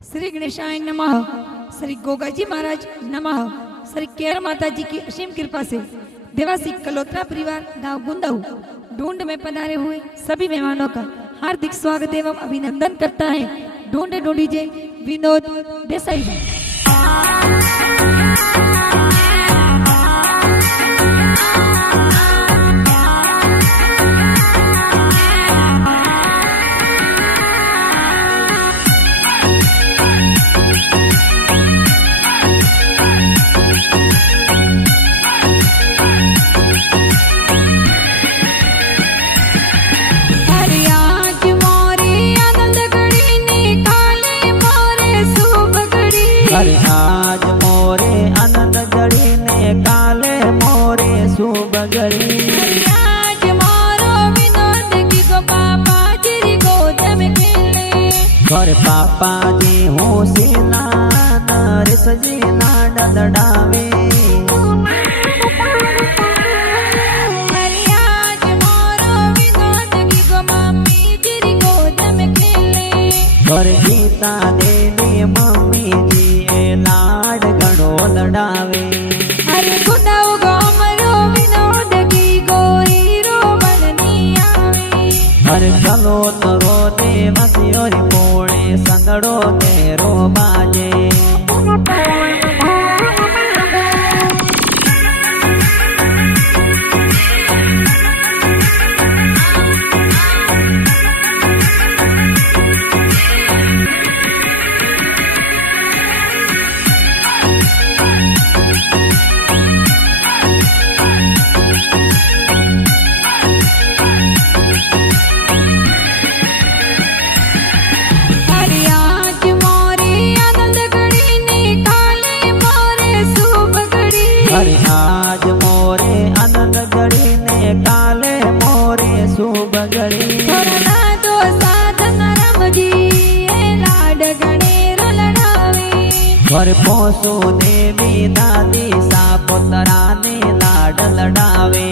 श्री गणेशाय नमः। श्री गोगाजी महाराज नमः। श्री केर माता जी की असीम कृपा से देवासी कलोत्रा परिवार गांव गुंदाऊ ढूंढ में पधारे हुए सभी मेहमानों का हार्दिक स्वागत एवं अभिनंदन करता है ढूंढ ढूंढीजे विनोद देसाई जी। अरे आज मोरे आनंद घड़ी ने काले मोरे शुभ घड़ी। आज मोरो विनोद की को पापा जी गोद में खेले। और पापा जी हूँ सीना नरेश जी ना डलडावे। अरे आज मोरो विनोद की को मम्मी जी गोद में खेले। और गीता देवी मम्मी जी लाड घणो लडावे। अरे गुंदाऊ गोमरो विनोद की को हीरो बननी आवे। अरे चलो तरो दे मसियोरी पोड़े संगड़ो तेरो बाजे। अरे आज मोरे आनंद घड़ी ने काले मोरे शुभ घड़ी। दो साधन राम जी लाड गणेर लड़ावे। और पोसो देवी दादी सापुतरा ने लाड लडावे।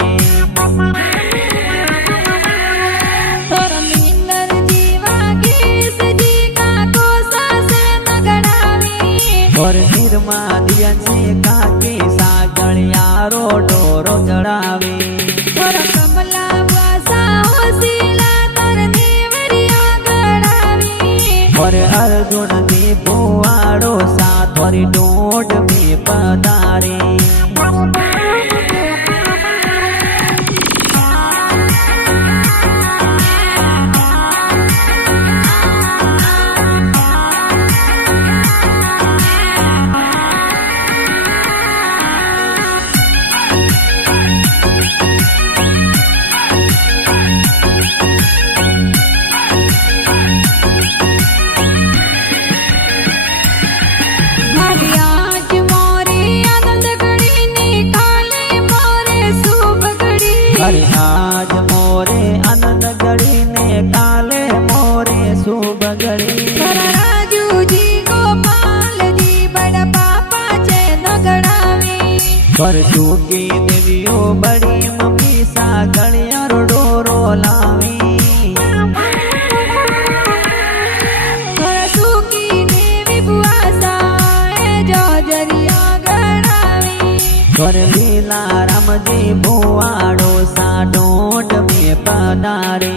और निर्मा दियन से काके सागलियारो डोरो जड़ावे। और कमला वासा होसीला तर देवरिया गड़ावे। और अर्जुन ने बुआड़ो साथ और डोड में पधारे। अरे आज मोरे आनंद घड़ी ने काले मोरे शुभ घड़ी। राजू जी गोपाल जी बड़ा पापा चैन गड़ावे। पर चूकी देवियो बड़ी मम्मी सा गलियारो डोरो लावी। चूकी देवी बुआ सा जो जरिया गड़ावे। और लीला राम जी बुआड़ो सा डोट में पधारे।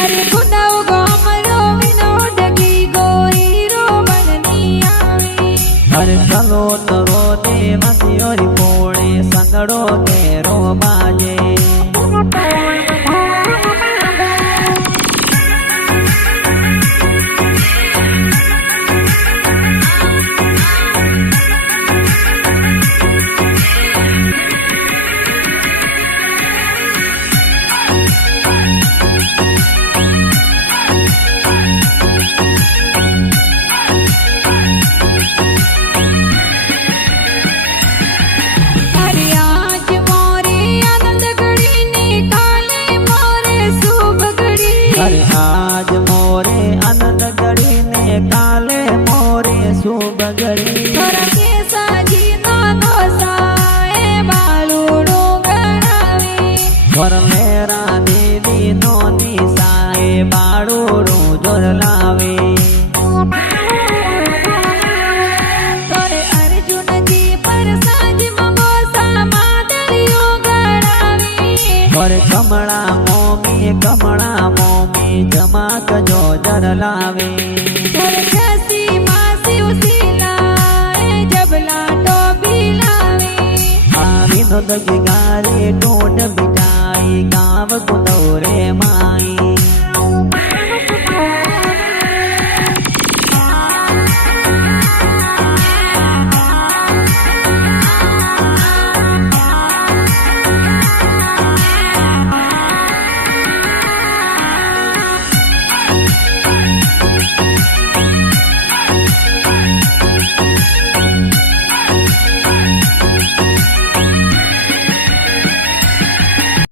अरे गुंदाऊ गोमरो विनोद की को हीरो बननी आवे। अरे चलो तरो दे मसियोरी पोड़े संगड़ो तेरो बाजे। अरे आज मोरे आनंद घड़ी ने काले मोरे शुभ घड़ी। और मेरा देवी नोनी साए बाड़ू रो जोर लावे। कमला मोमी जमाक जो जर लावे जरदसी मासी उसी लाए जबला तो भी लावे विनोद की गारे टोट बिटाई गाँव कुंदौरे माई